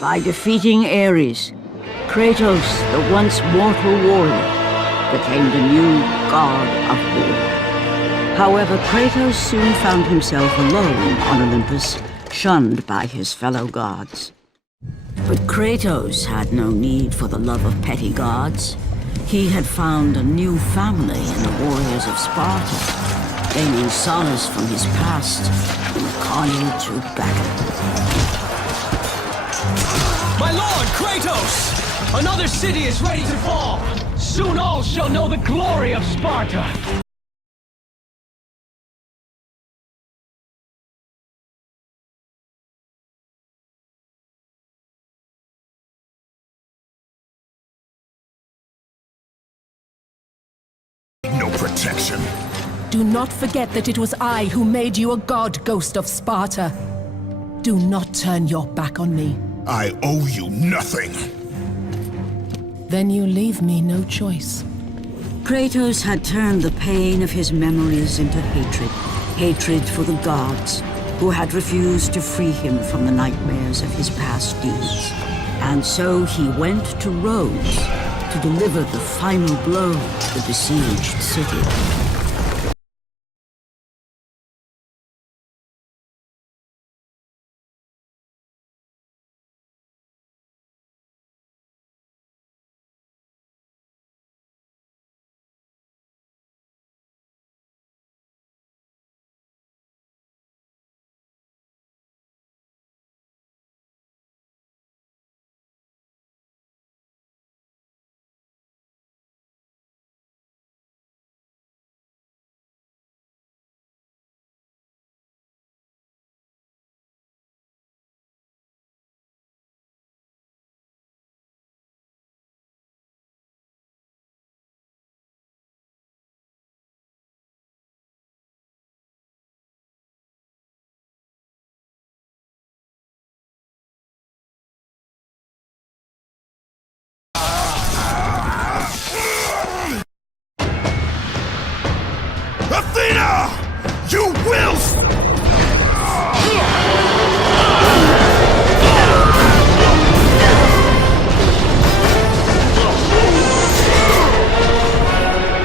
By defeating Ares, Kratos, the once mortal warrior, became the new god of war. However, Kratos soon found himself alone on Olympus, shunned by his fellow gods. But Kratos had no need for the love of petty gods. He had found a new family in the warriors of Sparta, gaining solace from his past in the carnage of battle. My lord, Kratos! Another city is ready to fall! Soon all shall know the glory of Sparta! No protection. Do not forget that it was I who made you a god, Ghost of Sparta. Do not turn your back on me. I owe you nothing. Then you leave me no choice. Kratos had turned the pain of his memories into hatred. Hatred for the gods, who had refused to free him from the nightmares of his past deeds. And so he went to Rhodes to deliver the final blow to the besieged city. Athena! You will...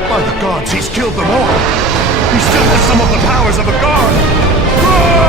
By the gods, he's killed them all! He still has some of the powers of a god! Run!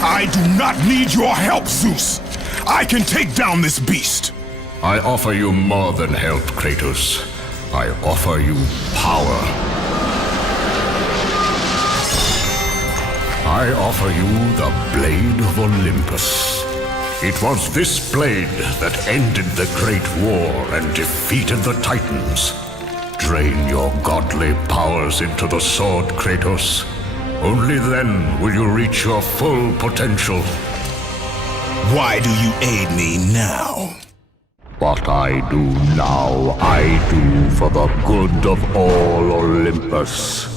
I do not need your help, Zeus! I can take down this beast! I offer you more than help, Kratos. I offer you power. I offer you the Blade of Olympus. It was this blade that ended the Great War and defeated the Titans. Drain your godly powers into the sword, Kratos. Only then will you reach your full potential. Why do you aid me now? What I do now, I do for the good of all Olympus.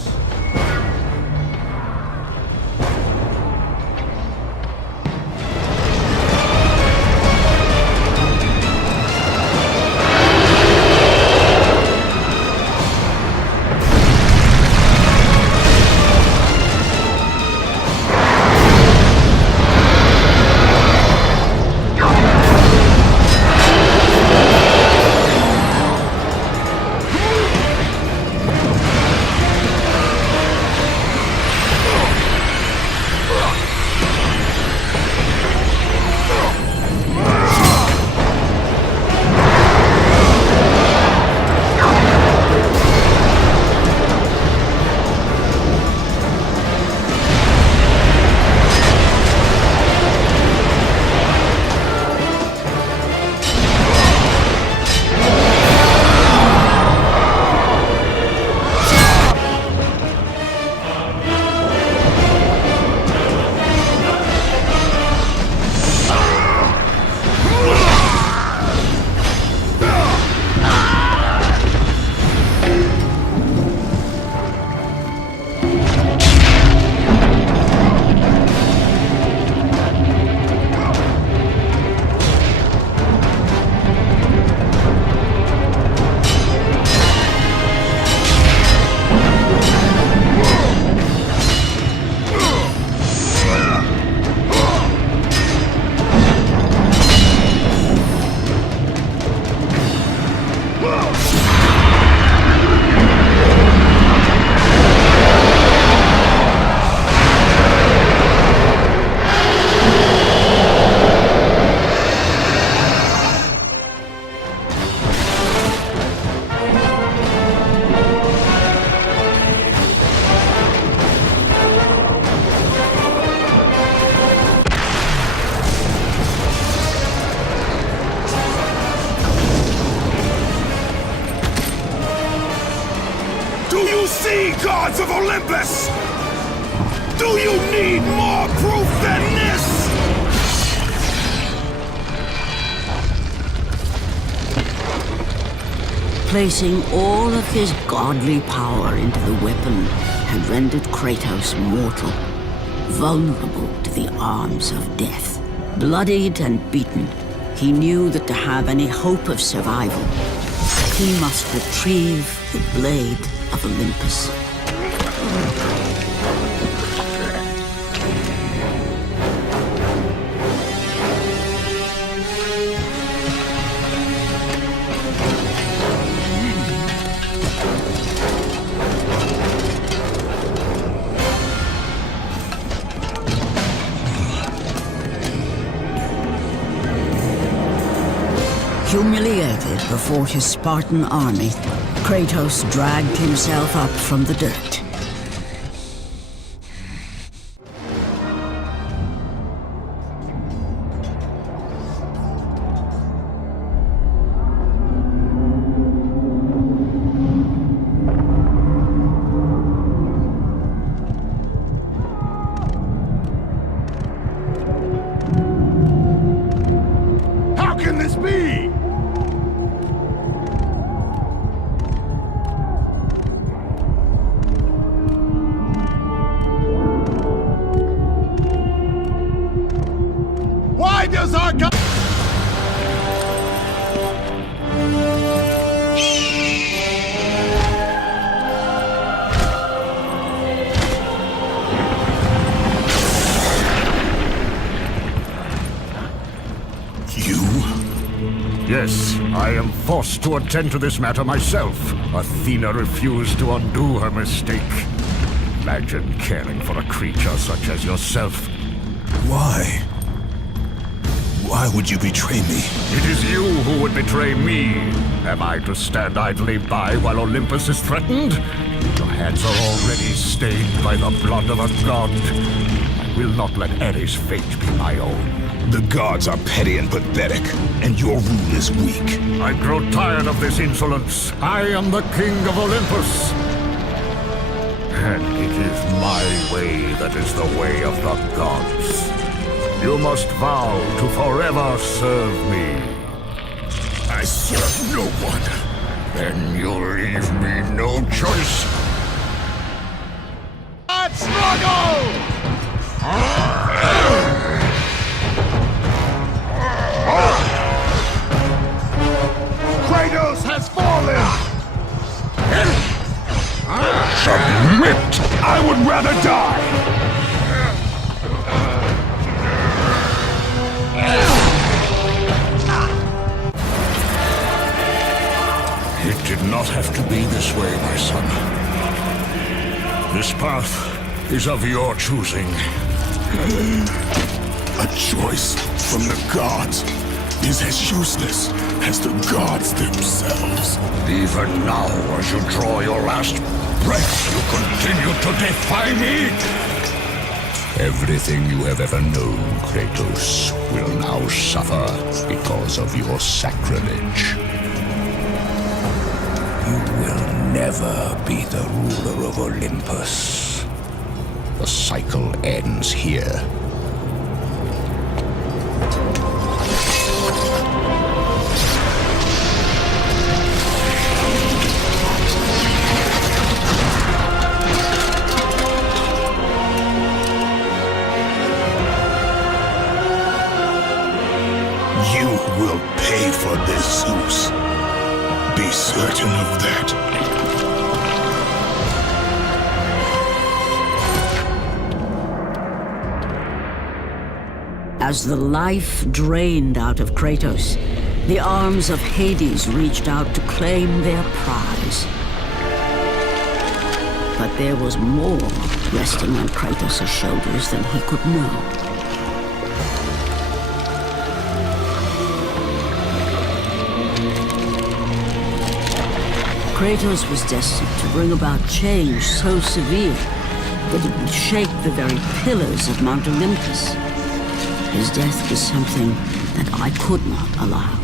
Gods of Olympus! Do you need more proof than this? Placing all of his godly power into the weapon had rendered Kratos mortal, vulnerable to the arms of death. Bloodied and beaten, he knew that to have any hope of survival, he must retrieve the Blade of Olympus. Humiliated before his Spartan army, Kratos dragged himself up from the dirt. How can this be? Why does our God... Yes, I am forced to attend to this matter myself. Athena refused to undo her mistake. Imagine caring for a creature such as yourself. Why? Why would you betray me? It is you who would betray me. Am I to stand idly by while Olympus is threatened? Your hands are already stained by the blood of a god. I will not let Ares' fate be my own. The gods are petty and pathetic, and your rule is weak. I grow tired of this insolence. I am the king of Olympus. And it is my way that is the way of the gods. You must vow to forever serve me. I serve no one. Then you'll leave me no choice. Let's struggle! Kratos has fallen! Submit! I would rather die! It did not have to be this way, my son. This path is of your choosing. A choice from the gods is as useless as the gods themselves. Even now, as you draw your last breath, you continue to defy me? Everything you have ever known, Kratos, will now suffer because of your sacrilege. You will never be the ruler of Olympus. The cycle ends here. You will pay for this, Zeus. Be certain of that. As the life drained out of Kratos, the arms of Hades reached out to claim their prize. But there was more resting on Kratos' shoulders than he could know. Kratos was destined to bring about change so severe that it would shake the very pillars of Mount Olympus. His death was something that I could not allow.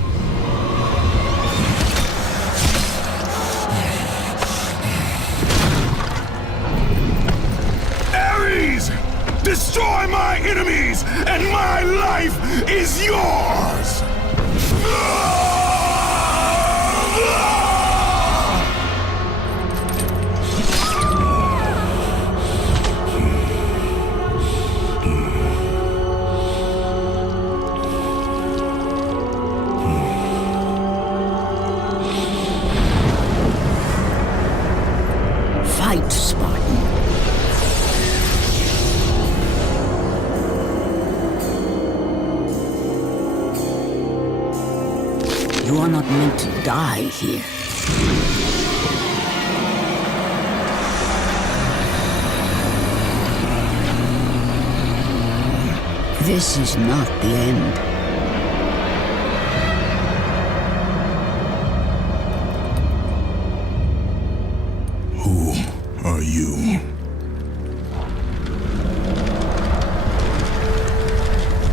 Ares! Destroy my enemies, and my life is yours! Fight, Spartan. You are not meant to die here. This is not the end. Who are you?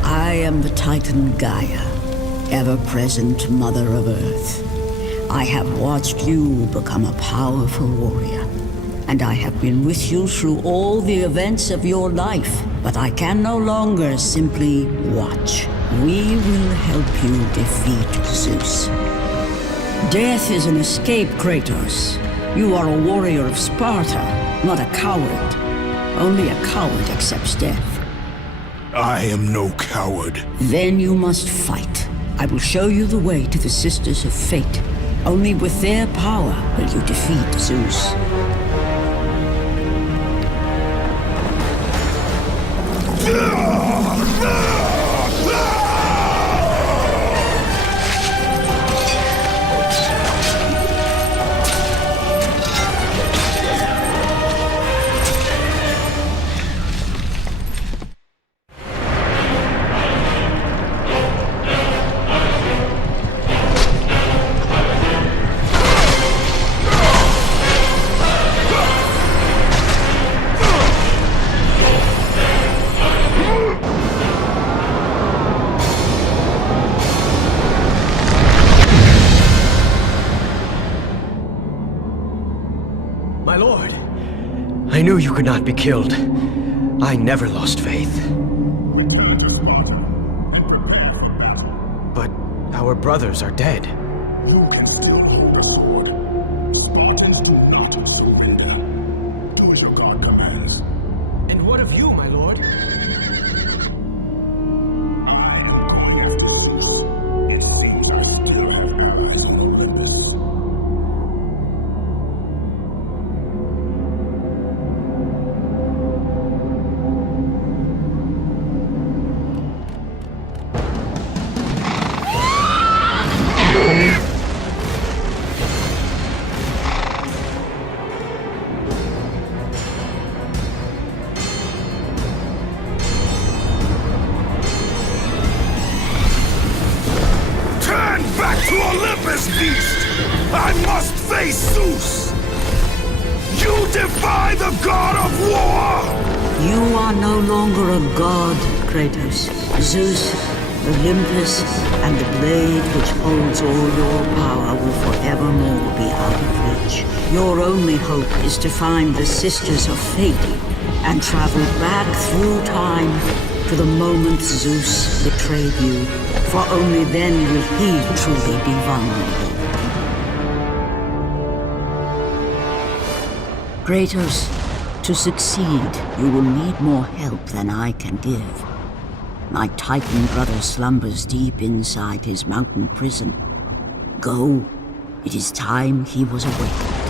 I am the Titan Gaia, ever-present Mother of Earth. I have watched you become a powerful warrior, and I have been with you through all the events of your life, but I can no longer simply watch. We will help you defeat Zeus. Death is an escape, Kratos. You are a warrior of Sparta, not a coward. Only a coward accepts death. I am no coward. Then you must fight. I will show you the way to the Sisters of Fate. Only with their power will you defeat Zeus. knew you could not be killed. I never lost faith. Return to Sparta and prepare for battle. But our brothers are dead. You can still hold the sword. Spartans do not surrender. Do as your god commands. And what of you, my lord? After Zeus, it seems I still have allies in Olympus. Turn back to Olympus, beast! I must face Zeus! You defy the god of war! You are no longer a god, Kratos. Zeus, Olympus, and the blade which holds all your power will forevermore be out of reach. Your only hope is to find the Sisters of Fate and travel back through time to the moment Zeus betrayed you, for only then will he truly be vulnerable. Kratos, to succeed, you will need more help than I can give. My Titan brother slumbers deep inside his mountain prison. Go. It is time he was awakened.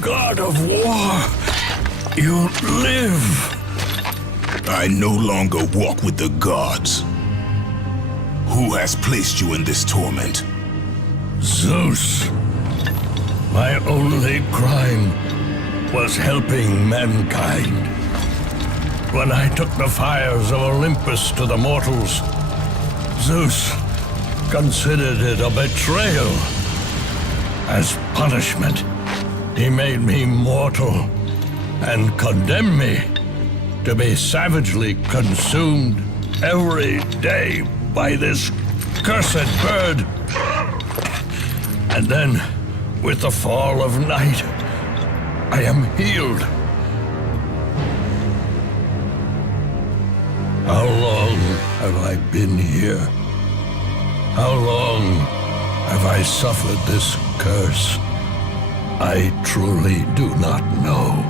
God of war, you live. I no longer walk with the gods. Who has placed you in this torment? Zeus. My only crime was helping mankind. When I took the fires of Olympus to the mortals, Zeus considered it a betrayal. As punishment, he made me mortal and condemned me to be savagely consumed every day by this cursed bird. And then, with the fall of night, I am healed. How long have I been here? How long have I suffered this curse? I truly do not know.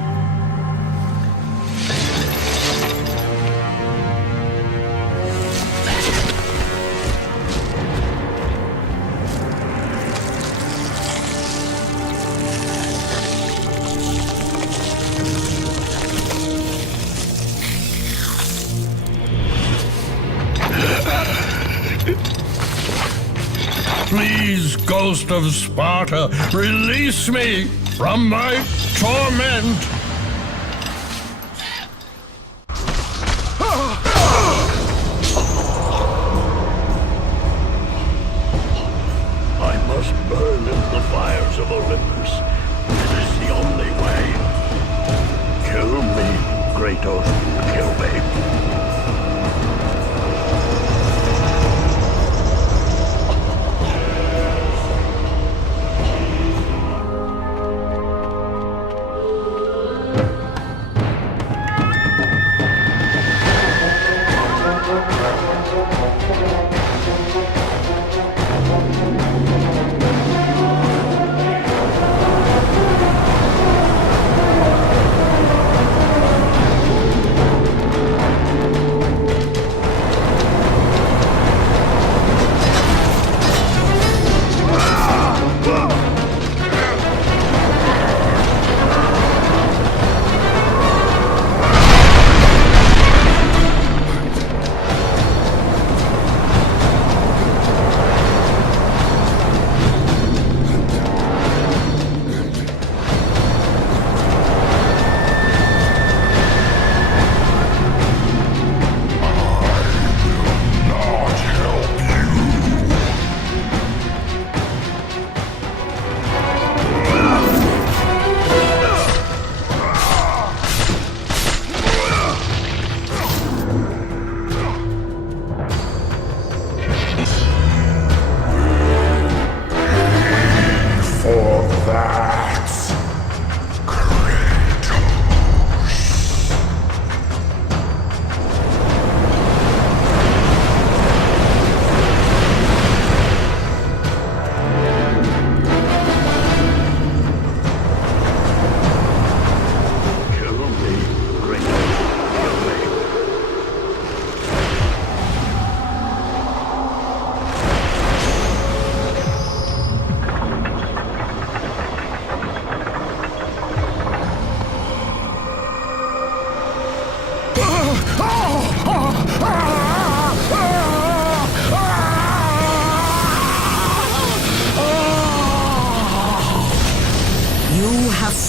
Please, Ghost of Sparta, release me from my torment! I must burn in the fires of Olympus. It is the only way. Kill me, Kratos, kill me.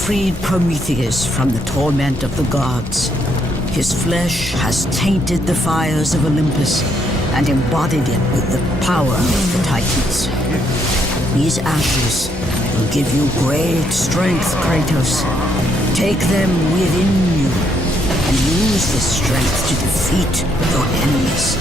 Freed Prometheus from the torment of the gods. His flesh has tainted the fires of Olympus and embodied it with the power of the Titans. These ashes will give you great strength, Kratos. Take them within you and use this strength to defeat your enemies.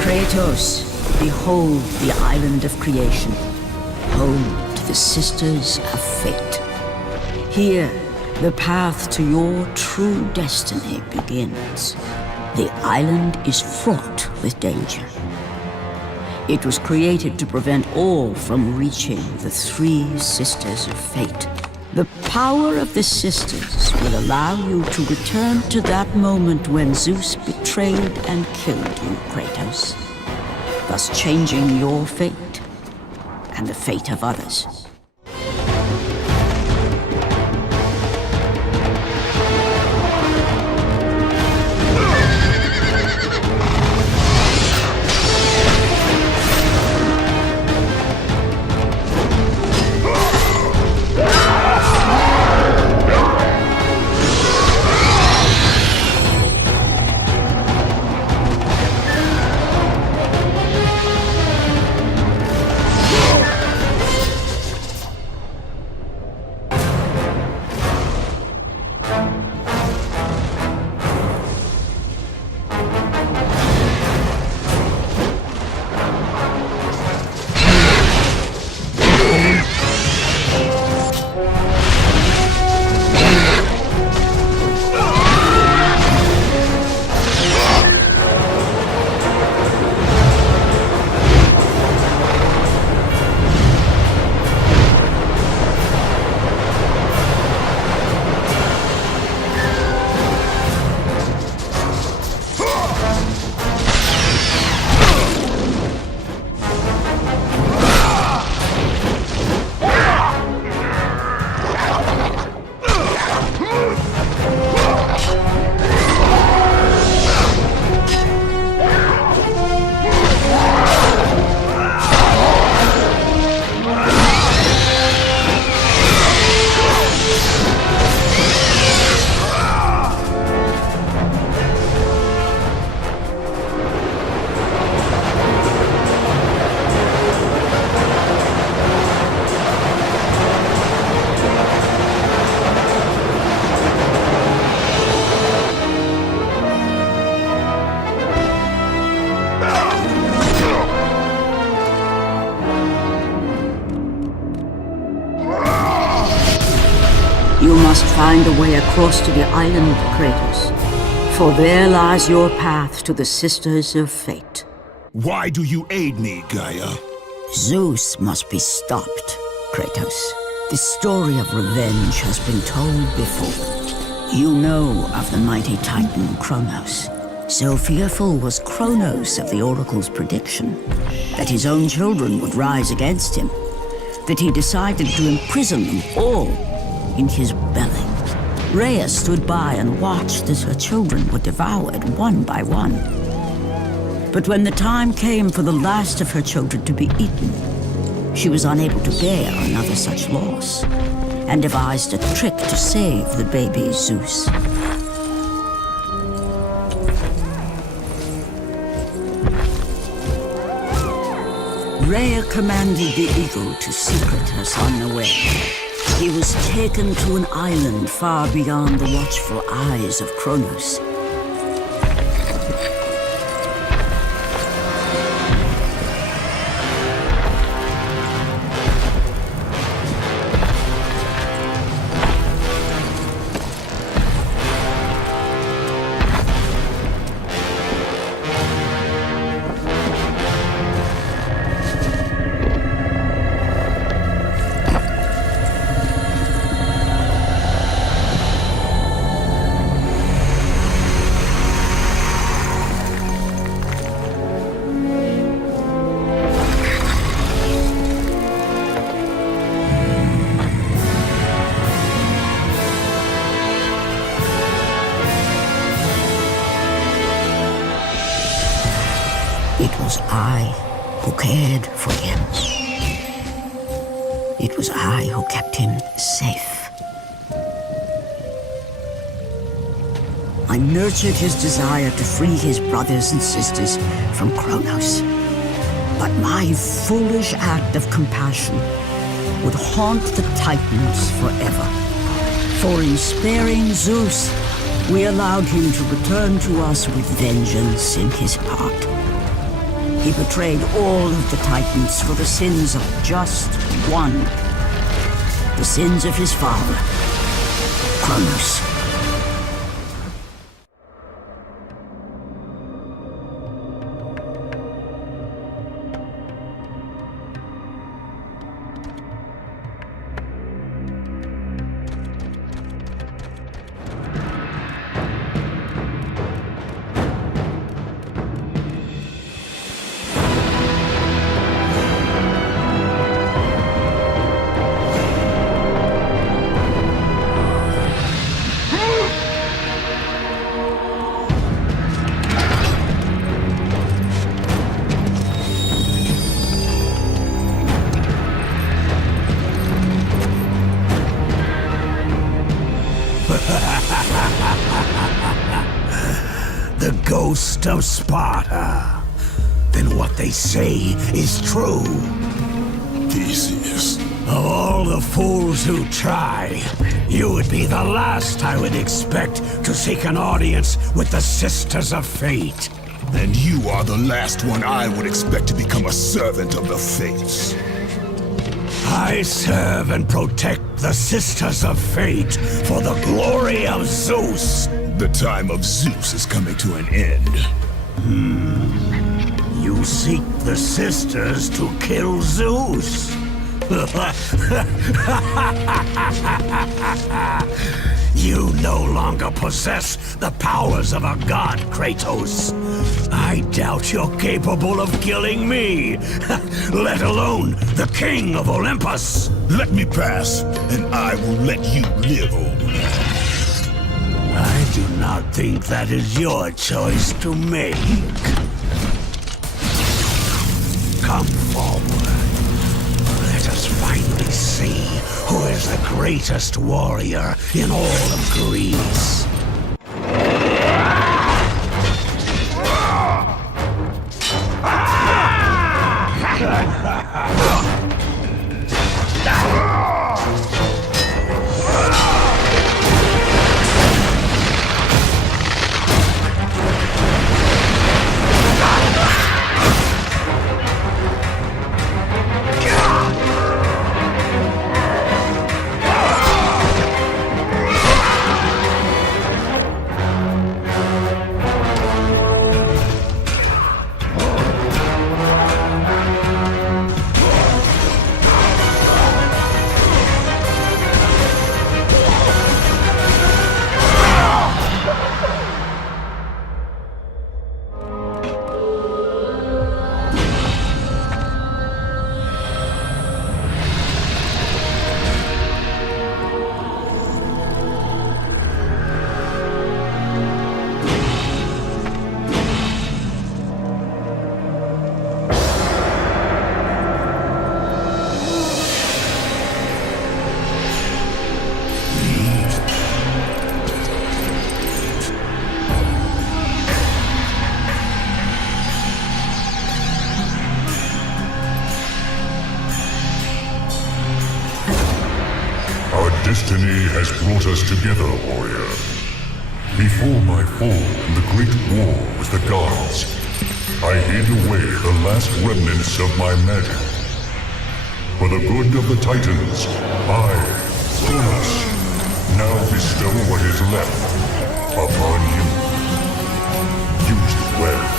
Kratos, behold the island of creation, home to the Sisters of Fate. Here, the path to your true destiny begins. The island is fraught with danger. It was created to prevent all from reaching the three Sisters of Fate. The power of the Sisters will allow you to return to that moment when Zeus betrayed and killed you, Kratos, thus changing your fate and the fate of others. find a way across to the island, Kratos. For there lies your path to the Sisters of Fate. Why do you aid me, Gaia? Zeus must be stopped, Kratos. The story of revenge has been told before. You know of the mighty Titan Kronos. So fearful was Kronos of the Oracle's prediction that his own children would rise against him, that he decided to imprison them all in his belly. Rhea stood by and watched as her children were devoured one by one. But when the time came for the last of her children to be eaten, she was unable to bear another such loss, and devised a trick to save the baby Zeus. Rhea commanded the eagle to secret her son away. He was taken to an island far beyond the watchful eyes of Kronos. It was I who cared for him. It was I who kept him safe. I nurtured his desire to free his brothers and sisters from Kronos. But my foolish act of compassion would haunt the Titans forever. For in sparing Zeus, we allowed him to return to us with vengeance in his heart. He betrayed all of the Titans for the sins of just one. The sins of his father, Kronos. The ghost of Sparta. Then what they say is true. Theseus. Of all the fools who try, you would be the last I would expect to seek an audience with the Sisters of Fate. And you are the last one I would expect to become a servant of the Fates. I serve and protect the Sisters of Fate for the glory of Zeus. The time of Zeus is coming to an end. You seek the Sisters to kill Zeus. You no longer possess the powers of a god, Kratos. I doubt you're capable of killing me, let alone the king of Olympus. Let me pass, and I will let you live, old man. I do not think that is your choice to make. Come forward. Let us finally see who is the greatest warrior in all of Greece. destiny has brought us together, warrior. Before my fall in the great war with the gods, I hid away the last remnants of my magic. For the good of the Titans, I, Kronos, now bestow what is left upon you. Use it well.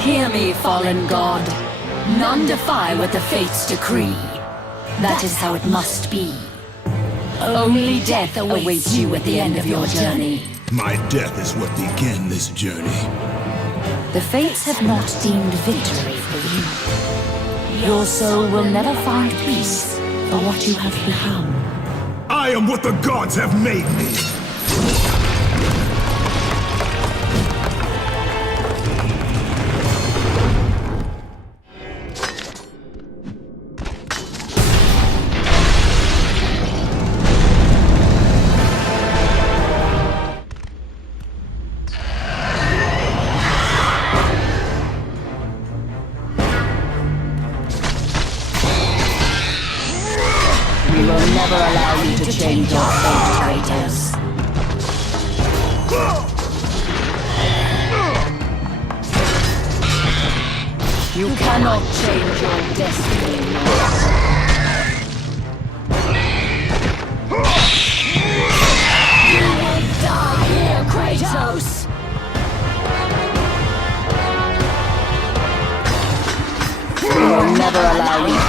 Hear me, fallen god. None defy what the fates decree. That is how it must be. Only death awaits you at the end of your journey. My death is what began this journey. The fates have not deemed victory for you. Your soul will never find peace for what you have become. I am what the gods have made me! We will never allow you to change your fate, traitors. You cannot change your destiny. You will die here, Kratos! We will never allow you.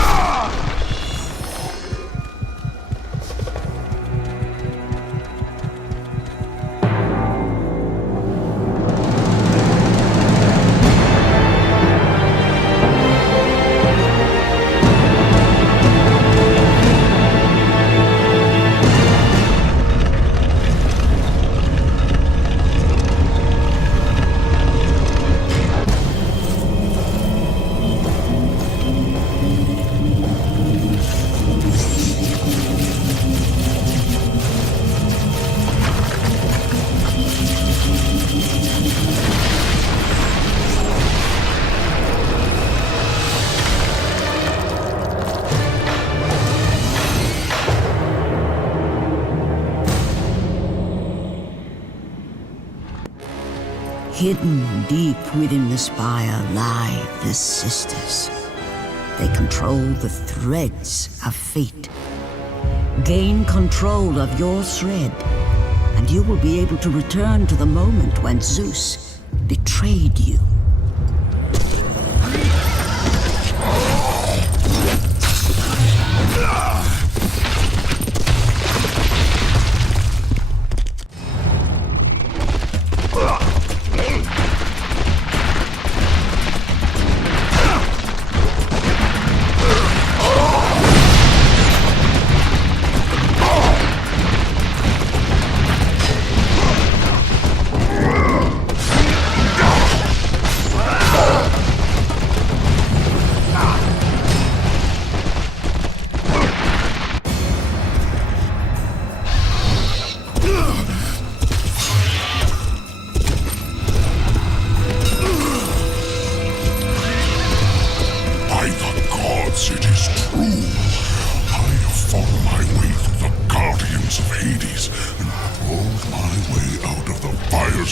Hidden deep within the spire lie the sisters. They control the threads of fate. Gain control of your thread, and you will be able to return to the moment when Zeus betrayed you.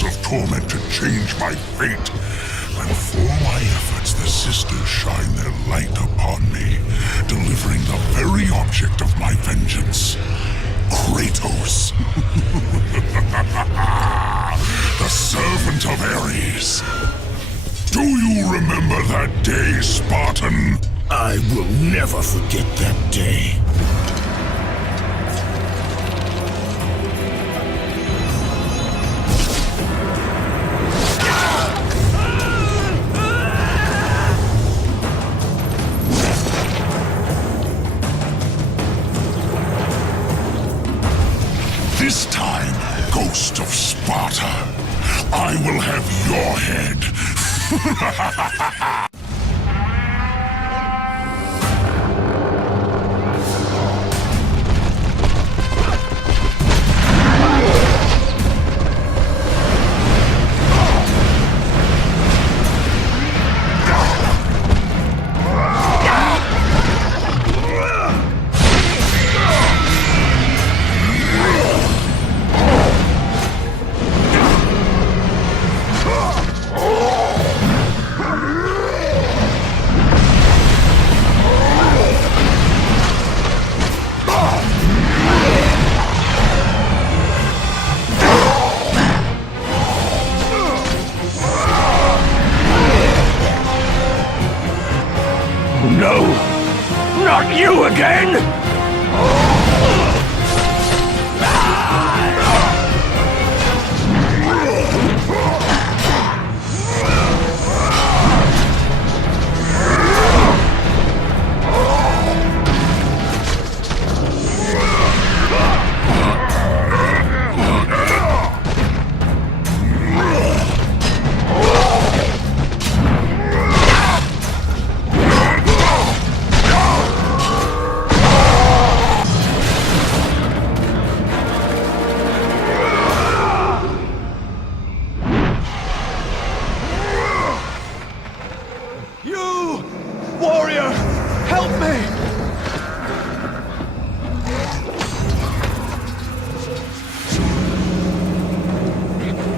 Of torment to change my fate, and for my efforts the sisters shine their light upon me, delivering the very object of my vengeance, Kratos. The servant of Ares. Do you remember that day, Spartan? I will never forget that day. This time, Ghost of Sparta, I will have your head. No! Not you again! Warrior, help me!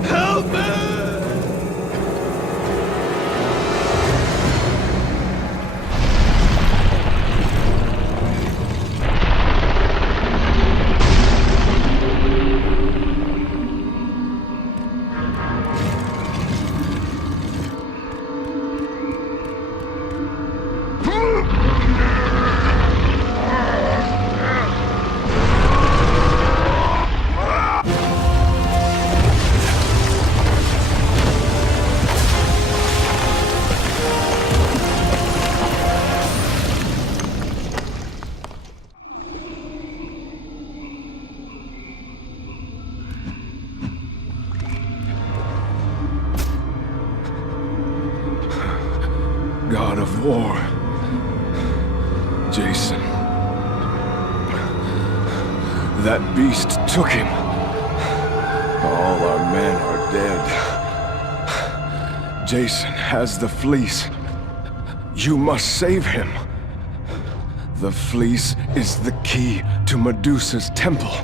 Help me! God of War, Jason. That beast took him. All our men are dead. Jason has the fleece. You must save him. The fleece is the key to Medusa's temple.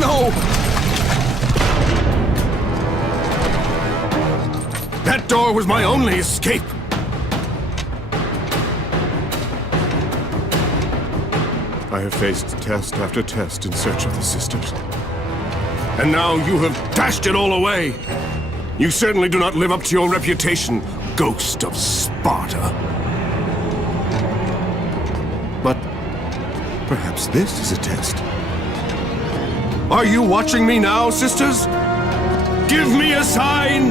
no! That door was my only escape! I have faced test after test in search of the sisters. And now you have dashed it all away! You certainly do not live up to your reputation, Ghost of Sparta. But perhaps this is a test. Are you watching me now, sisters? Give me a sign!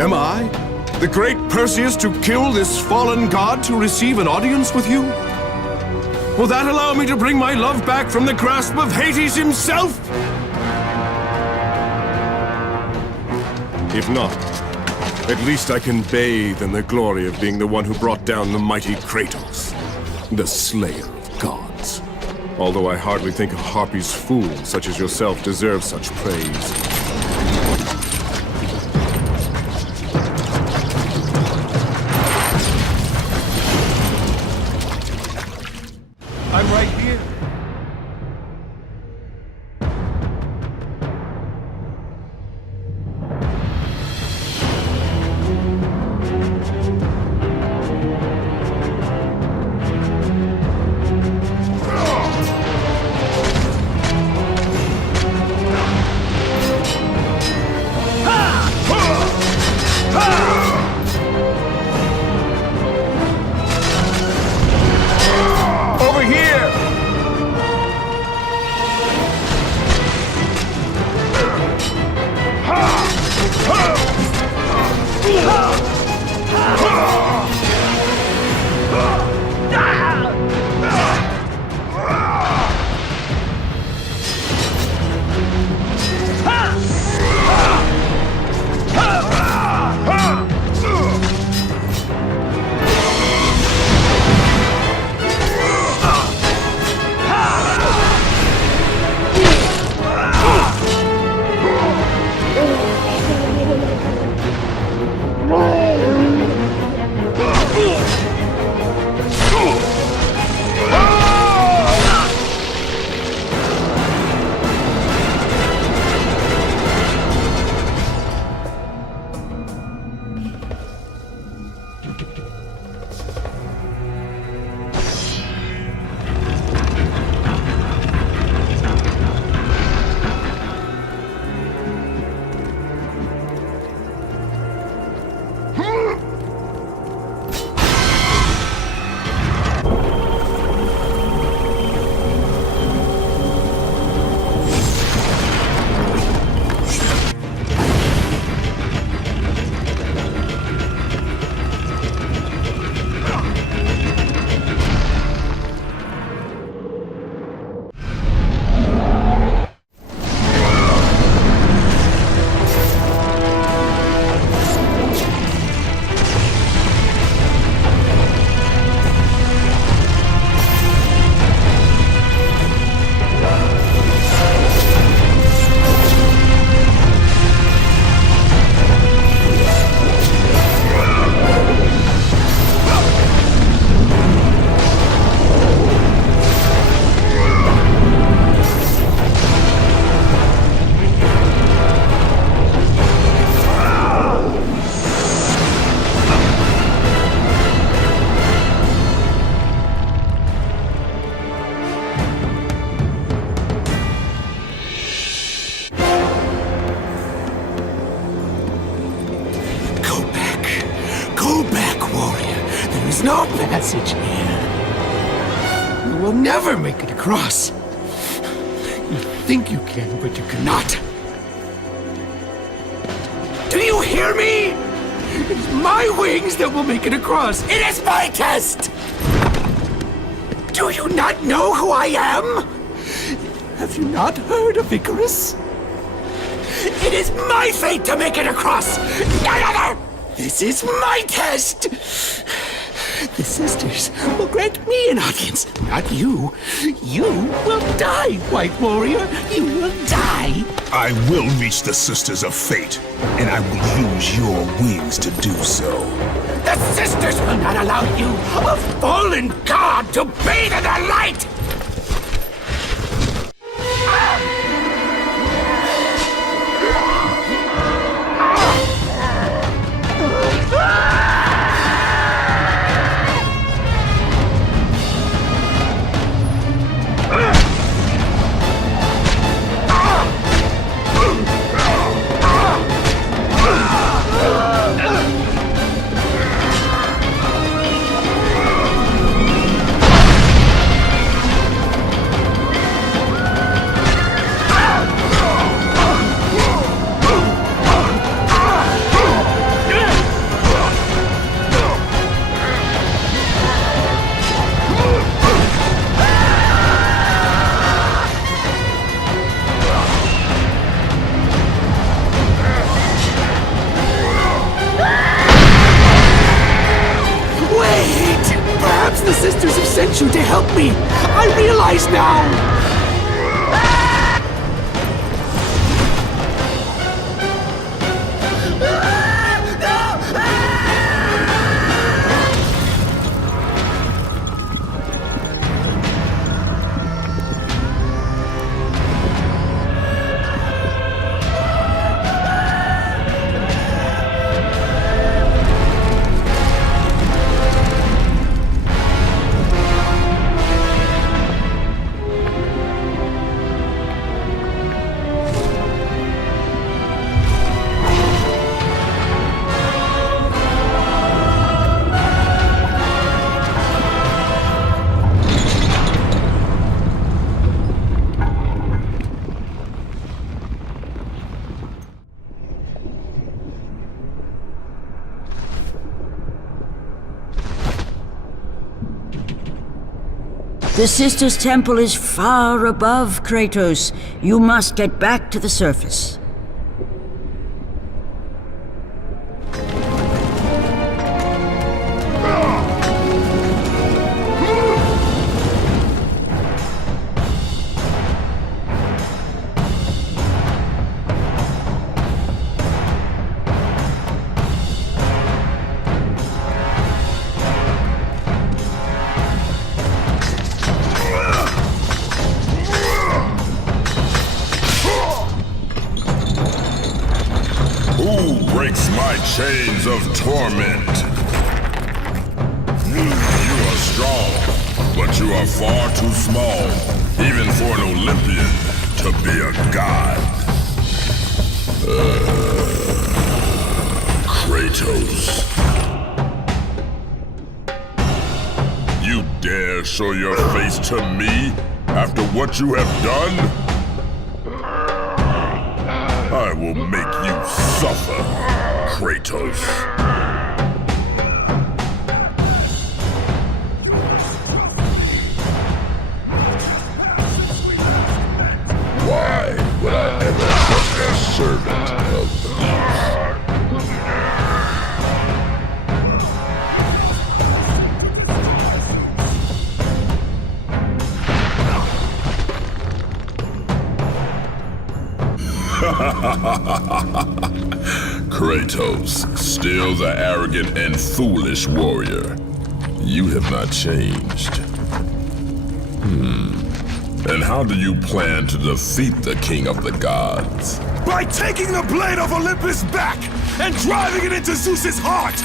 Am I, the great Perseus, to kill this fallen god to receive an audience with you? Will that allow me to bring my love back from the grasp of Hades himself? If not, at least I can bathe in the glory of being the one who brought down the mighty Kratos, the slayer of gods. Although I hardly think a Harpy's fool such as yourself deserves such praise. I'm right here. Over here! no passage here. You will never make it across. You think you can, but you cannot. Do you hear me? It's my wings that will make it across. It is my test! Do you not know who I am? Have you not heard of Icarus? It is my fate to make it across! None other! This is my test! The sisters will grant me an audience, not you. You will die, White Warrior. You will die. I will reach the Sisters of Fate, and I will use your wings to do so. The sisters will not allow you, a fallen god, to bathe in their light! lies now! The Sisters' Temple is far above, Kratos. You must get back to the surface. Breaks my chains of torment. You are strong, but you are far too small, even for an Olympian to be a god. Kratos. You dare show your face to me after what you have done? I will make you suffer, Kratos. Why would I ever trust a servant of Zeus? Kratos, still the arrogant and foolish warrior. You have not changed. And how do you plan to defeat the King of the Gods? By taking the blade of Olympus back and driving it into Zeus's heart!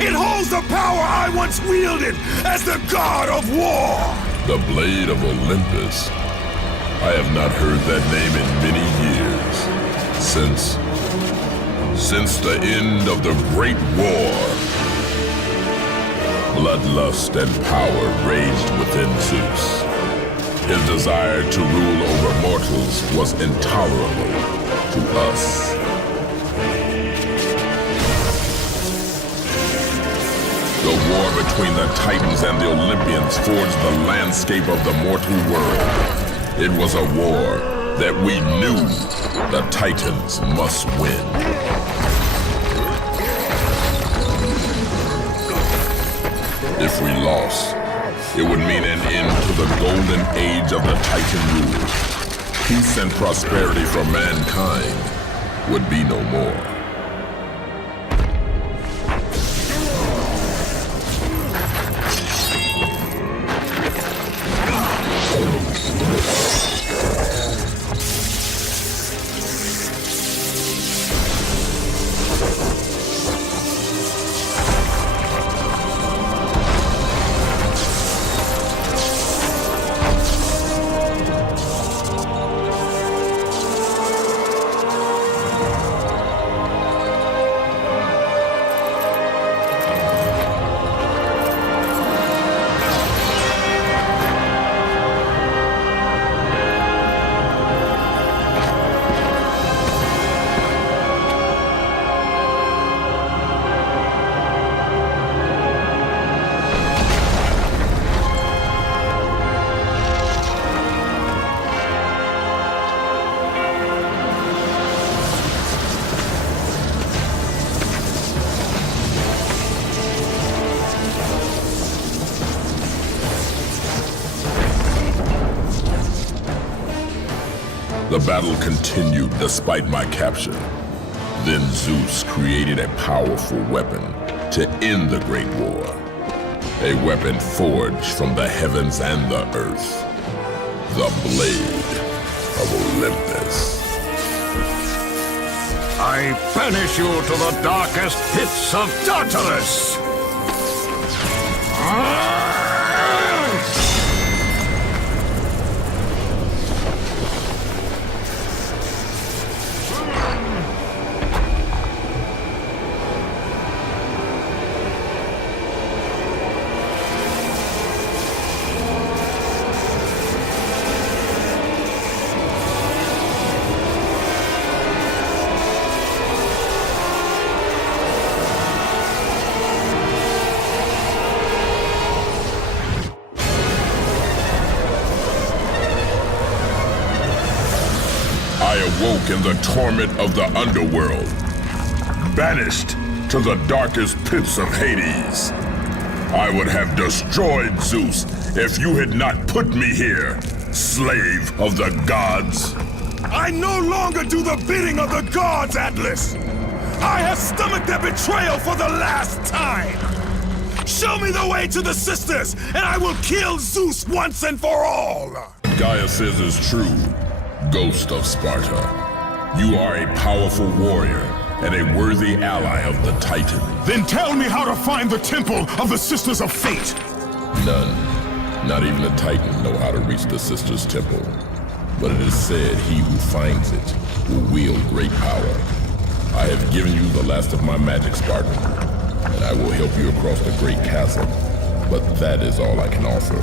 It holds the power I once wielded as the god of war! The blade of Olympus? I have not heard that name in many years. Since the end of the Great War. Bloodlust and power raged within Zeus. His desire to rule over mortals was intolerable to us. The war between the Titans and the Olympians forged the landscape of the mortal world. It was a war that we knew the Titans must win. If we lost, it would mean an end to the golden age of the Titan rule. Peace and prosperity for mankind would be no more. The battle continued despite my capture. Then Zeus created a powerful weapon to end the Great War. A weapon forged from the heavens and the earth. The Blade of Olympus. I banish you to the darkest pits of Tartarus! I awoke in the torment of the underworld, banished to the darkest pits of Hades. I would have destroyed Zeus if you had not put me here, slave of the gods. I no longer do the bidding of the gods, Atlas! I have stomached their betrayal for the last time! Show me the way to the sisters, and I will kill Zeus once and for all! Gaia says is true, Ghost of Sparta. You are a powerful warrior and a worthy ally of the Titan. Then tell me how to find the Temple of the Sisters of Fate! None, not even the Titan, know how to reach the Sisters' Temple. But it is said he who finds it will wield great power. I have given you the last of my magic, Spartan, and I will help you across the great chasm. But that is all I can offer.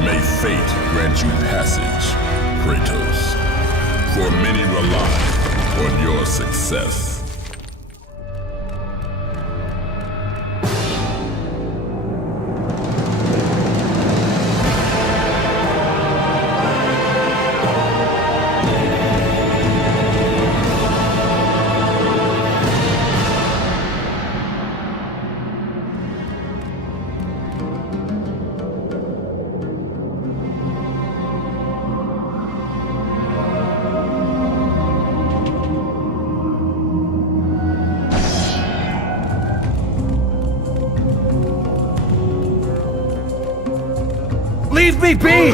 May fate grant you passage, Kratos, for many rely on your success. Leave me be!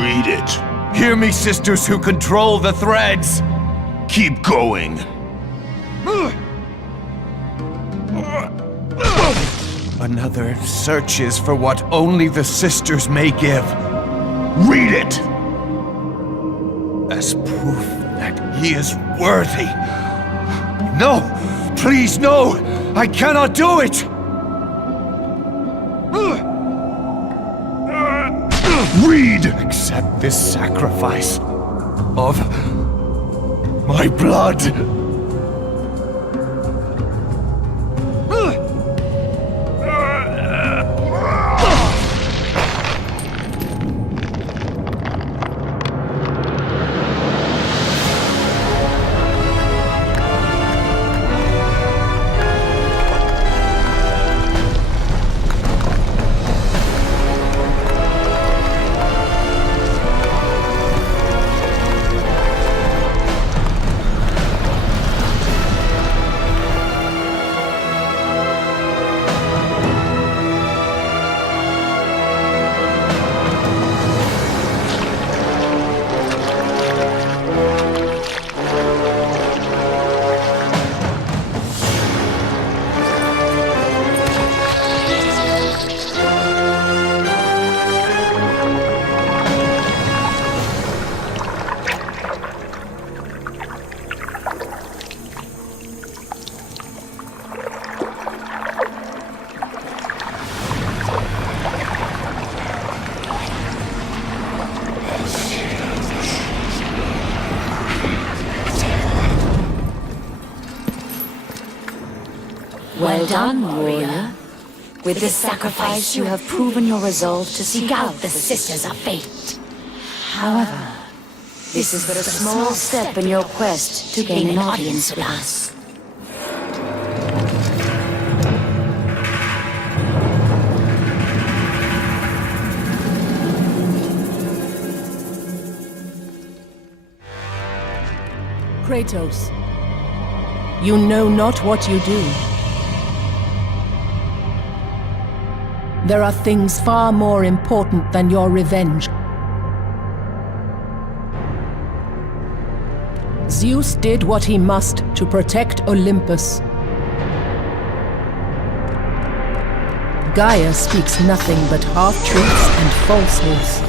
Read it. Hear me, sisters who control the threads! Keep going. Another searches for what only the sisters may give. Read it! As proof that he is worthy. No! Please, no! I cannot do it! Read! Accept this sacrifice of my blood. Well done, warrior. With this sacrifice, you have proven your resolve to seek out the Sisters of Fate. However, this is but a small step in your quest to gain an audience with us. Kratos, you know not what you do. There are things far more important than your revenge. Zeus did what he must to protect Olympus. Gaia speaks nothing but half-truths and falsehoods.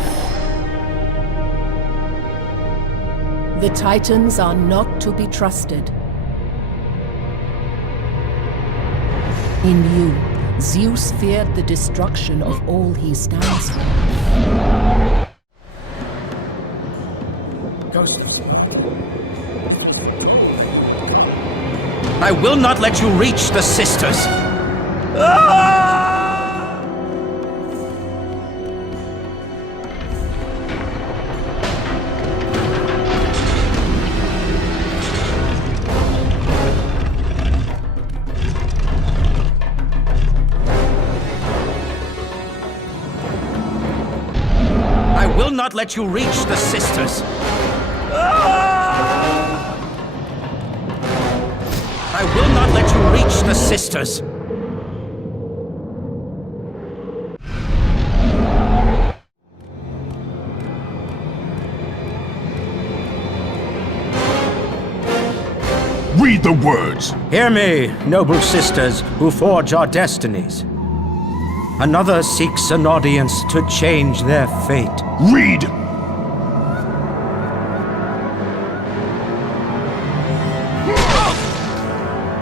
The Titans are not to be trusted. In you, Zeus feared the destruction of all he stands for. I will not let you reach the sisters! I will not let you reach the sisters! I will not let you reach the sisters! Read the words. Hear me, noble sisters who forge our destinies. Another seeks an audience to change their fate. Read.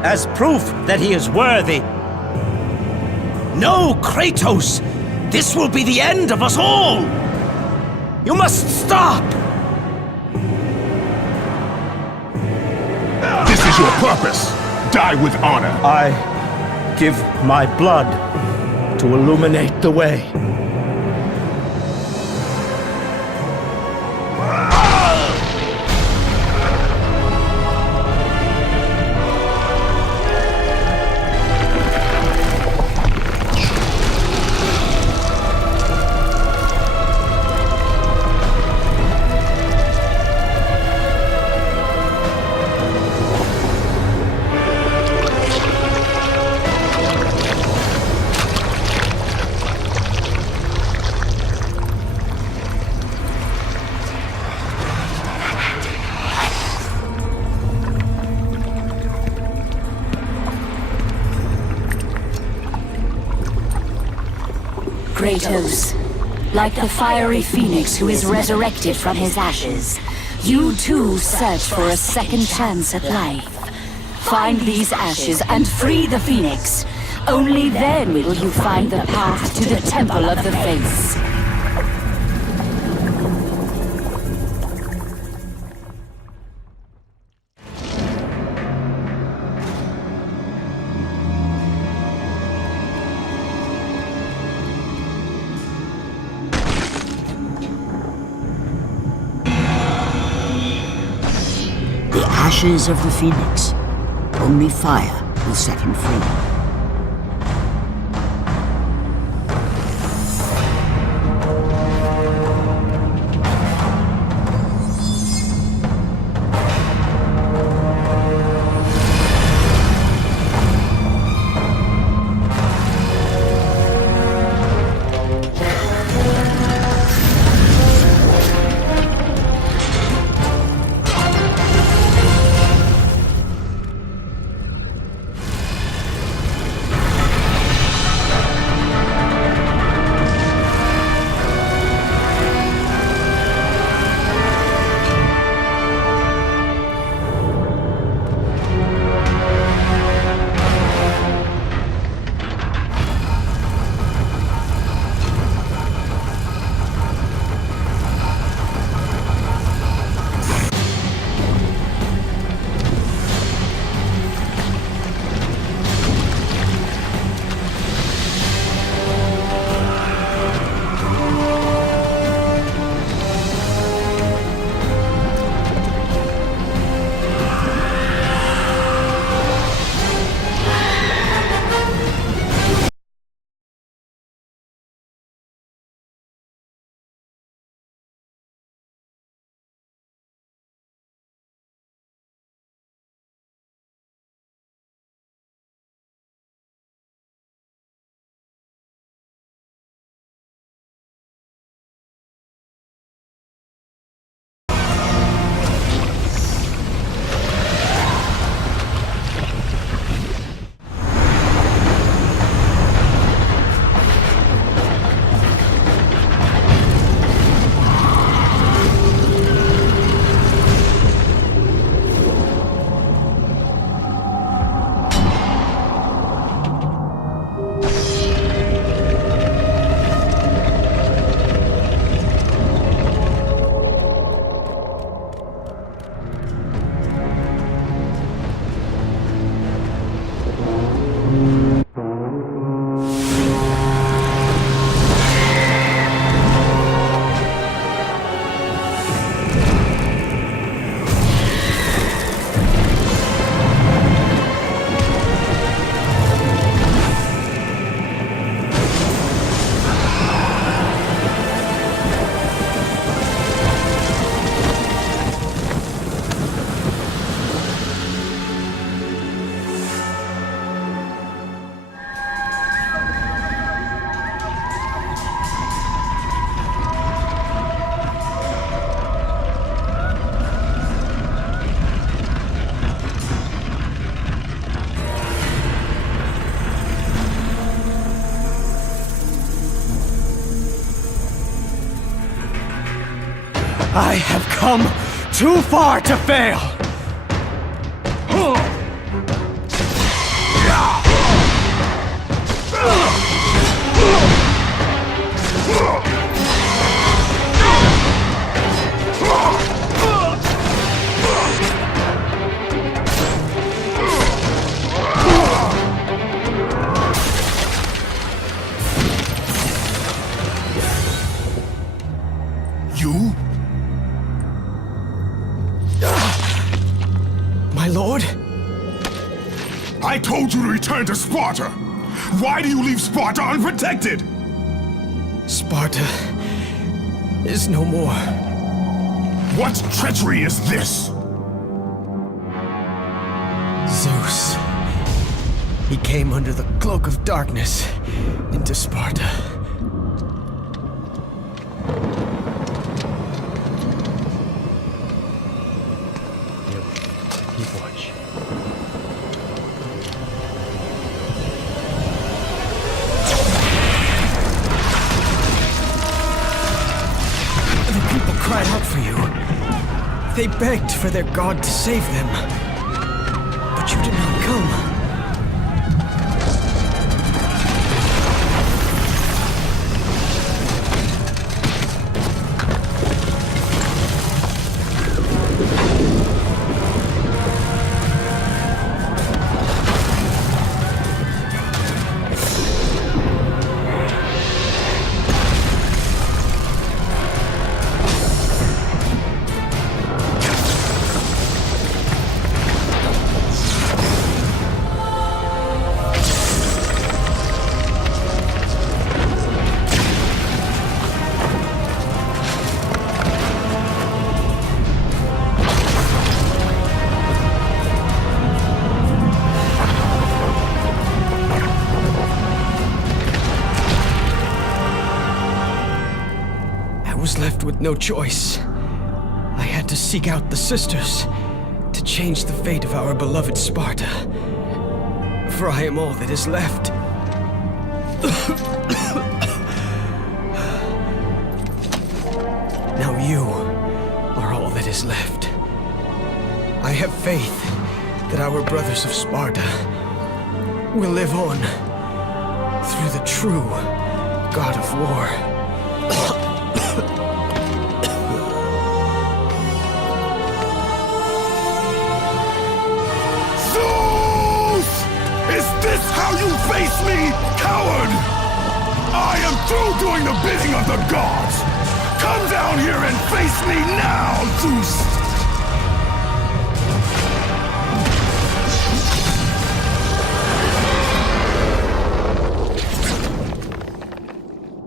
As proof that he is worthy. No, Kratos! This will be the end of us all! You must stop! This is your purpose. Die with honor. I give my blood to illuminate the way. Kratos, like the fiery phoenix who is resurrected from his ashes, you too search for a second chance at life. Find these ashes and free the phoenix. Only then will you find the path to the Temple of the Fates. The ashes of the Phoenix. Only fire will set him free. I have come too far to fail! You? My lord? I told you to return to Sparta! Why do you leave Sparta unprotected? Sparta is no more. What treachery is this? Zeus. He came under the cloak of darkness into Sparta. Keep watch. The people cried out for you. They begged for their god to save them. But you did not come. Left with no choice. I had to seek out the sisters to change the fate of our beloved Sparta. For I am all that is left. Now you are all that is left. I have faith that our brothers of Sparta will live on through the true God of War. How you face me, coward! I am through doing the bidding of the gods! Come down here and face me now, Zeus!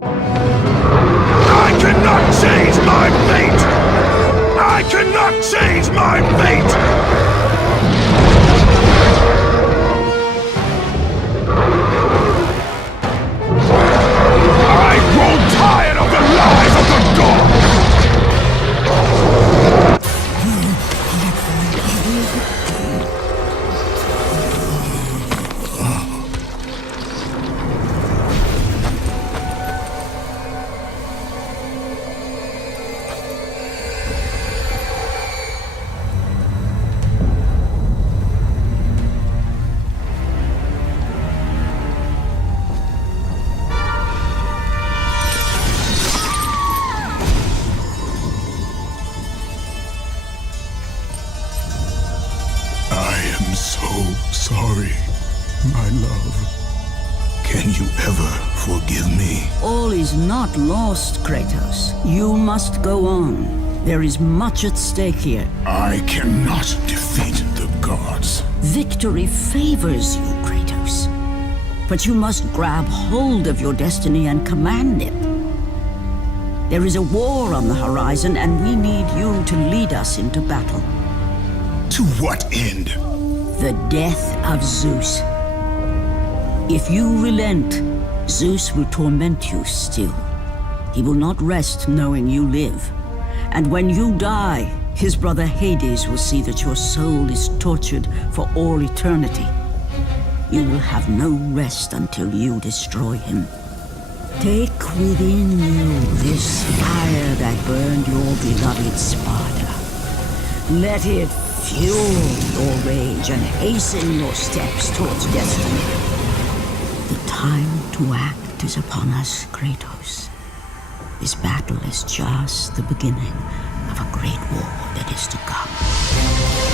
I cannot change my fate! I cannot change my fate! Sorry, my love. Can you ever forgive me? All is not lost, Kratos. You must go on. There is much at stake here. I cannot defeat the gods. Victory favors you, Kratos. But you must grab hold of your destiny and command it. There is a war on the horizon, and we need you to lead us into battle. To what end? The death of Zeus. If you relent, Zeus will torment you still. He will not rest knowing you live. And when you die, his brother Hades will see that your soul is tortured for all eternity. You will have no rest until you destroy him. Take within you this fire that burned your beloved Sparta. Let it fuel your rage and hasten your steps towards destiny. The time to act is upon us, Kratos. This battle is just the beginning of a great war that is to come.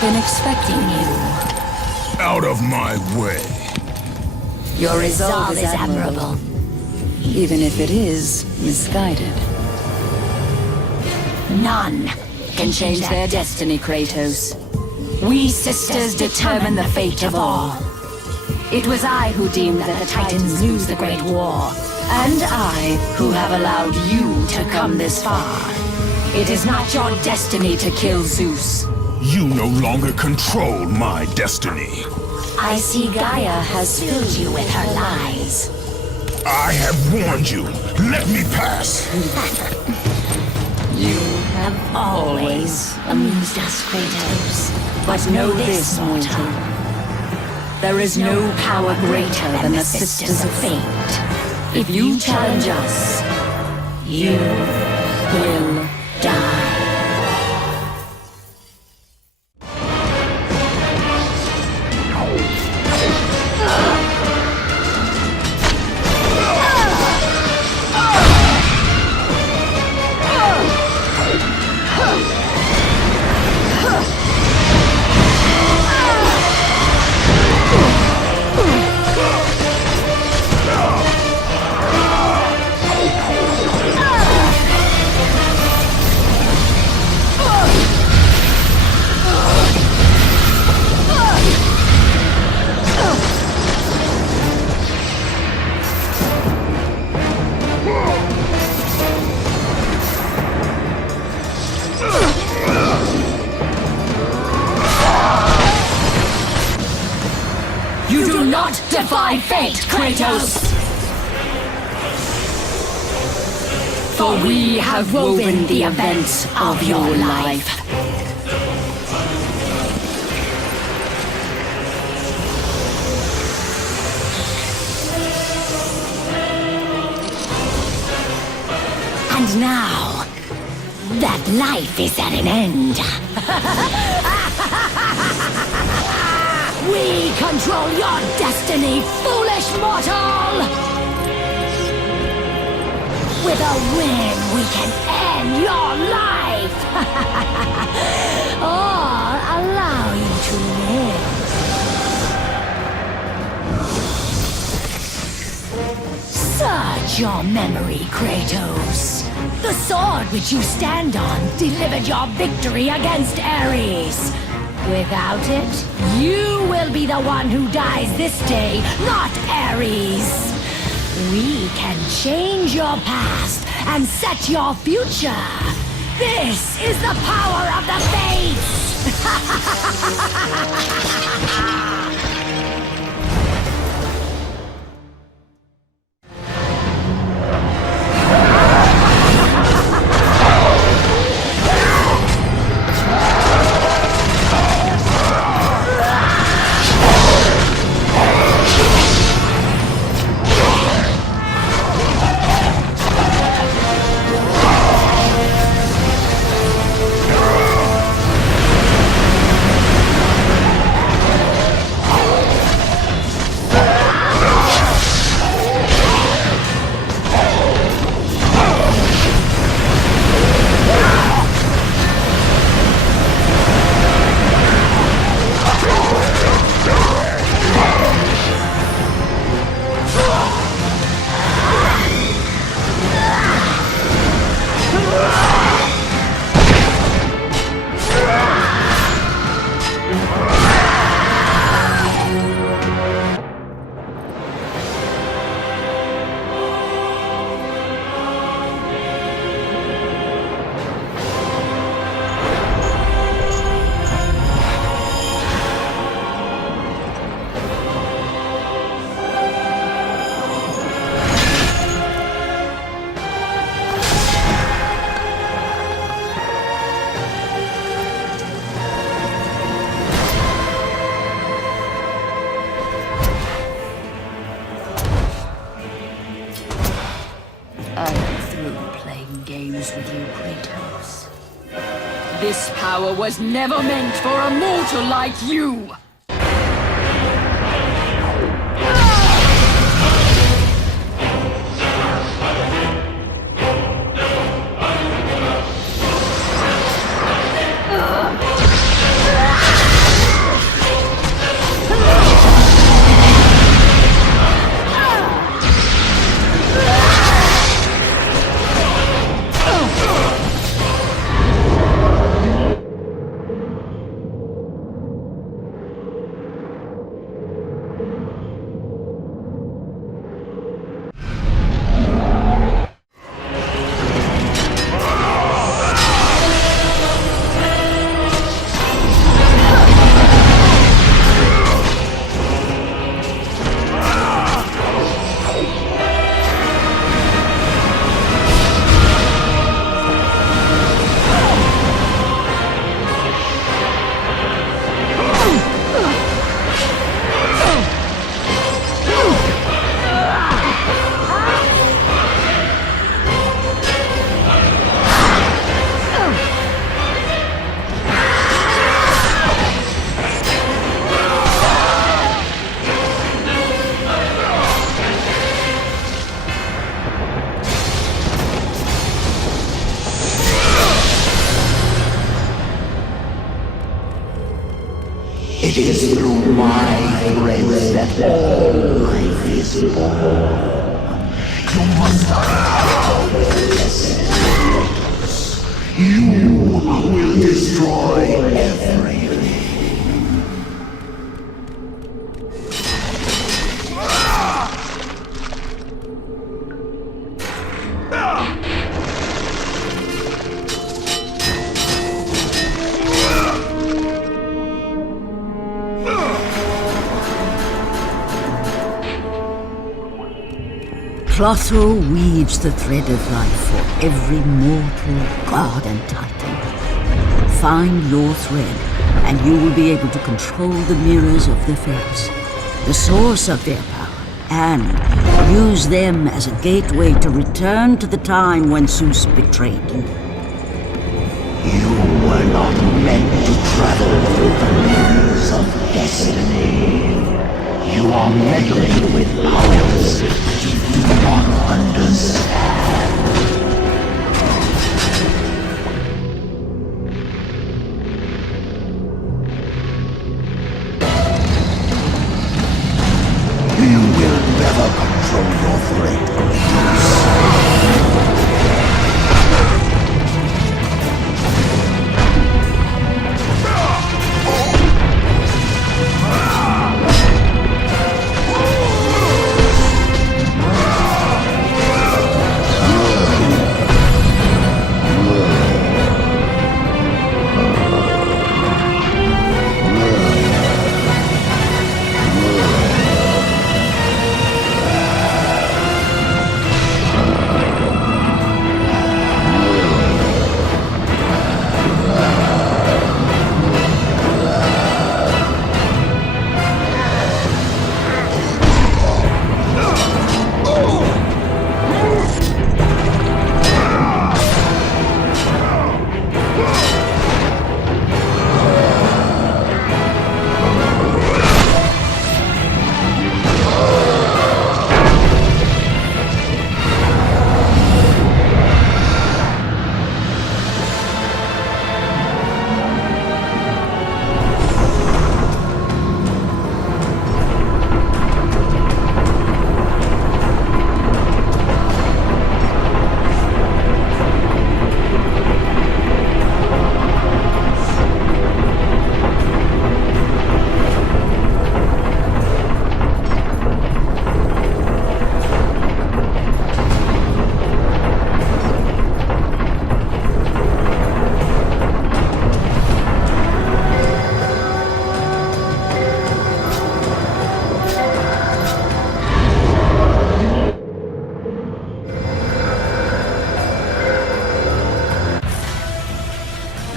been expecting you. Out of my way. Your resolve is admirable. even if it is misguided. None can change their destiny, Kratos. We sisters determine the fate of all. It was I who deemed that the Titans lose the Great War, and I who have allowed you to come this far. It is not your destiny to kill Zeus. You no longer control my destiny. I see Gaia has filled you with her lies. I have warned you. Let me pass. You have always amused us, Kratos. But know this, mortal. There is no power greater than the Sisters of Fate. If you challenge us, you will die. You do not defy fate, Kratos! For we have woven the events of your life. And now, that life is at an end. We control your destiny, foolish mortal! With a win, we can end your life! Or allow you to live. Search your memory, Kratos. The sword which you stand on delivered your victory against Ares. Without it, you will be the one who dies this day, not Ares. We can change your past and set your future. This is the power of the Fates! With you, Kratos. This power was never meant for a mortal like you! It is through my threads that all life is born. You must not with this. You will destroy everything. Clotho weaves the thread of life for every mortal, god and titan. Find your thread, and you will be able to control the mirrors of the fates, the source of their power, and use them as a gateway to return to the time when Zeus betrayed you. You were not meant to travel through the mirrors of destiny. You are meddling with powers that you do not understand. You will never control your fate,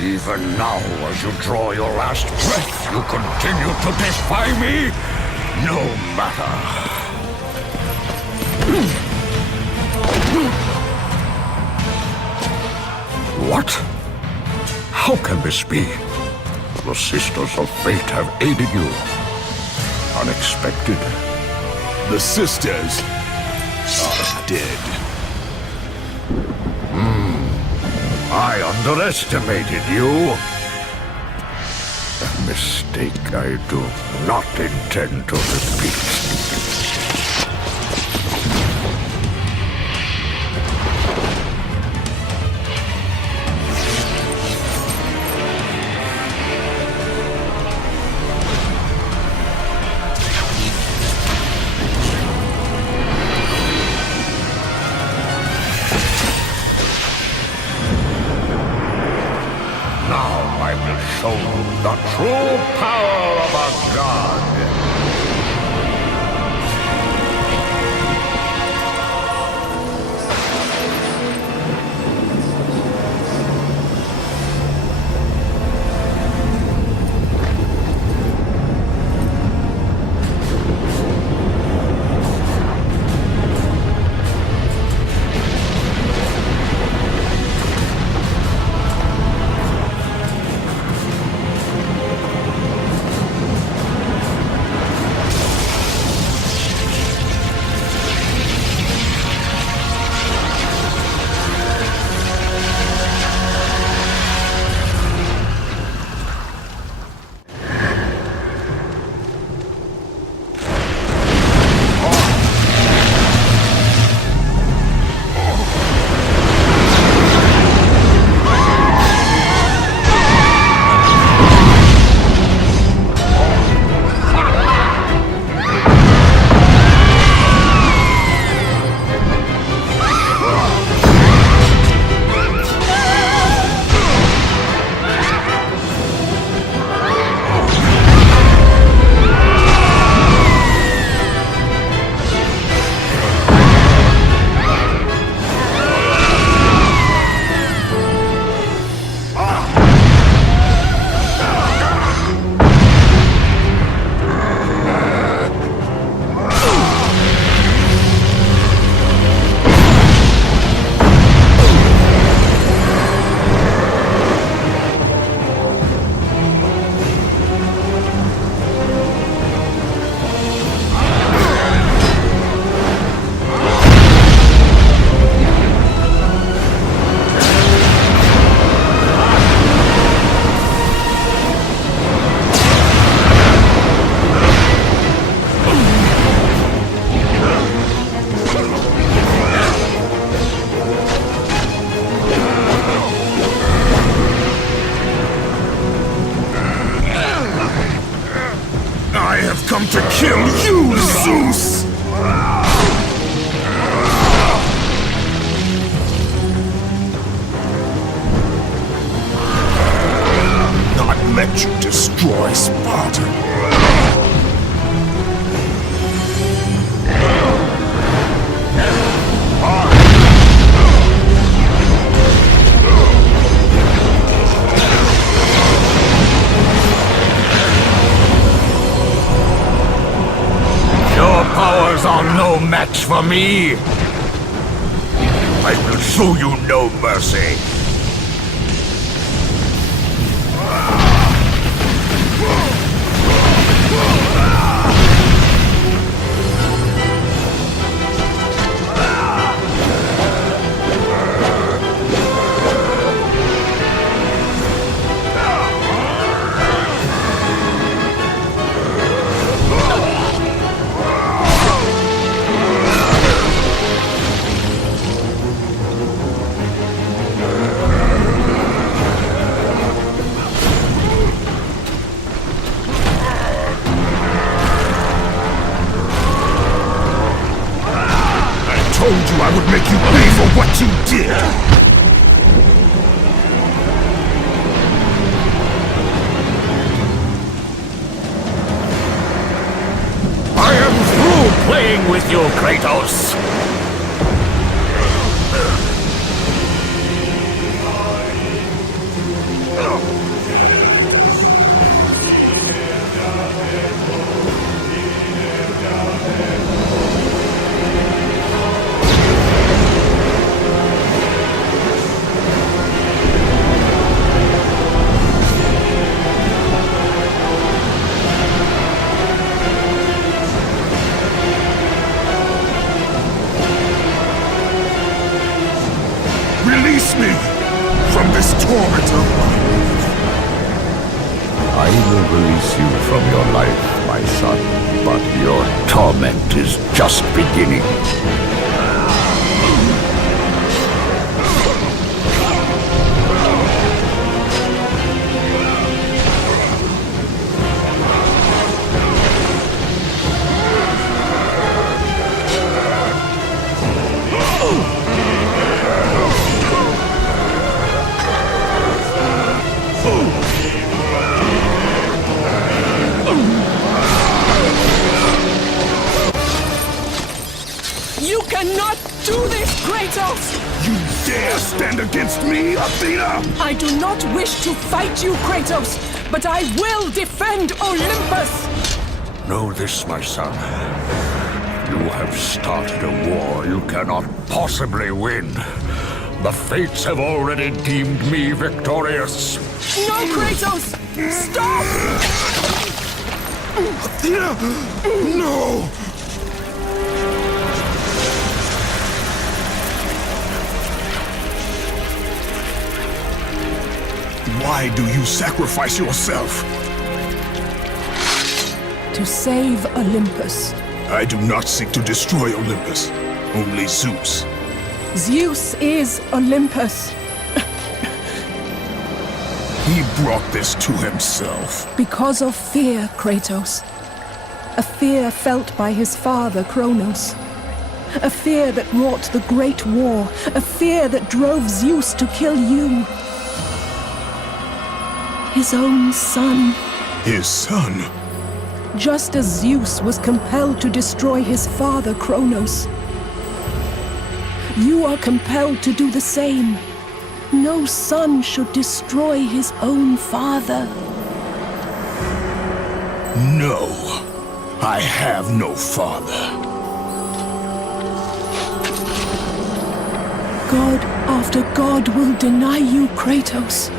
Even now, as you draw your last breath, you continue to defy me? No matter. What? How can this be? The Sisters of Fate have aided you. Unexpected. The sisters are dead. I underestimated you. A mistake I do not intend to repeat. Show the true power of a god. for me? I will show you no mercy. I told you I would make you pay for what you did! I am through playing with you, Kratos! Release me from this torment of mine. I will release you from your life, my son, but your torment is just beginning. You cannot do this, Kratos! You dare stand against me, Athena? I do not wish to fight you, Kratos, but I will defend Olympus! Know this, my son. You have started a war you cannot possibly win. The fates have already deemed me victorious. No, Kratos! Stop! Athena! No! Why do you sacrifice yourself? To save Olympus. I do not seek to destroy Olympus, only Zeus. Zeus is Olympus. He brought this to himself. Because of fear, Kratos. A fear felt by his father, Kronos. A fear that wrought the Great War. A fear that drove Zeus to kill you. His own son. His son? Just as Zeus was compelled to destroy his father, Kronos. You are compelled to do the same. No son should destroy his own father. No, I have no father. God after God will deny you, Kratos.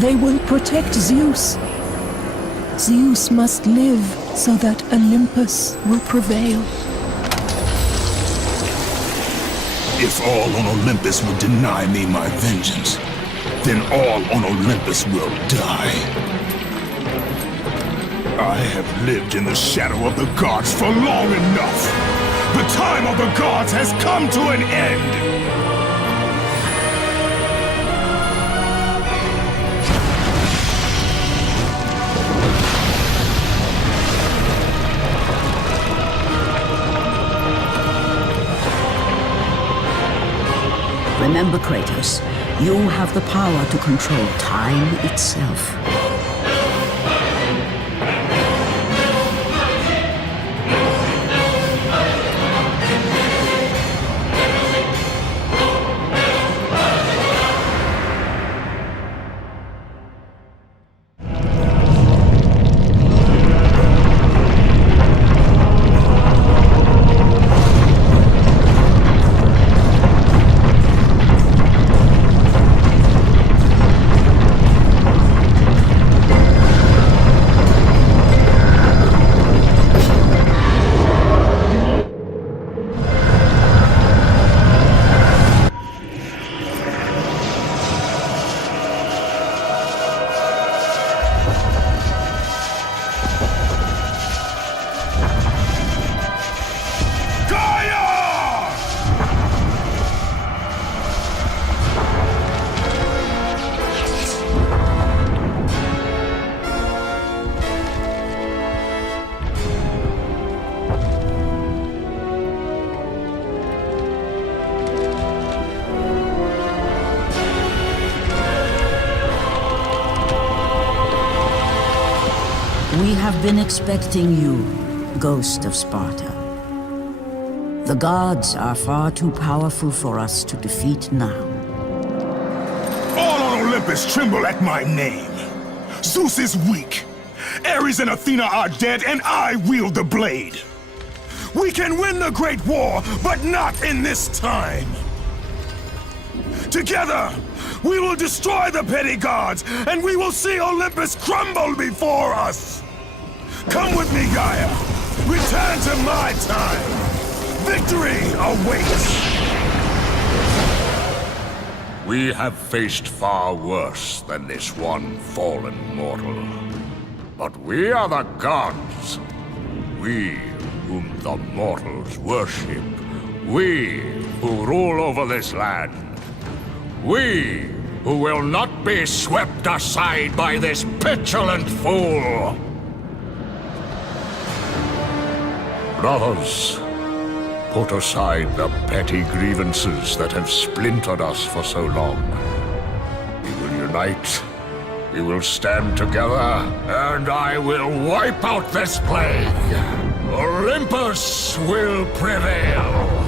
They will protect Zeus. Zeus must live so that Olympus will prevail. If all on Olympus will deny me my vengeance, then all on Olympus will die. I have lived in the shadow of the gods for long enough. The time of the gods has come to an end. Remember, Kratos, you have the power to control time itself. have been expecting you, Ghost of Sparta. The gods are far too powerful for us to defeat now. All on Olympus tremble at my name. Zeus is weak. Ares and Athena are dead, and I wield the blade. We can win the Great War, but not in this time. Together, we will destroy the petty gods, and we will see Olympus crumble before us. Come with me, Gaia. Return to my time. Victory awaits. We have faced far worse than this one fallen mortal. But we are the gods. We whom the mortals worship. We who rule over this land. We who will not be swept aside by this petulant fool. Brothers, put aside the petty grievances that have splintered us for so long. We will unite, we will stand together, and I will wipe out this plague. Olympus will prevail.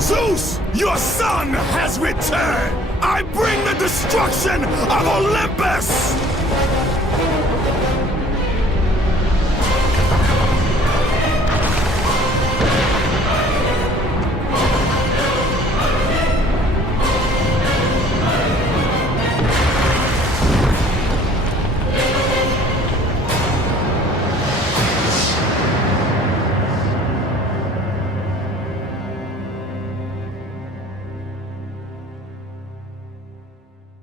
Zeus, your son has returned! I bring the destruction of Olympus!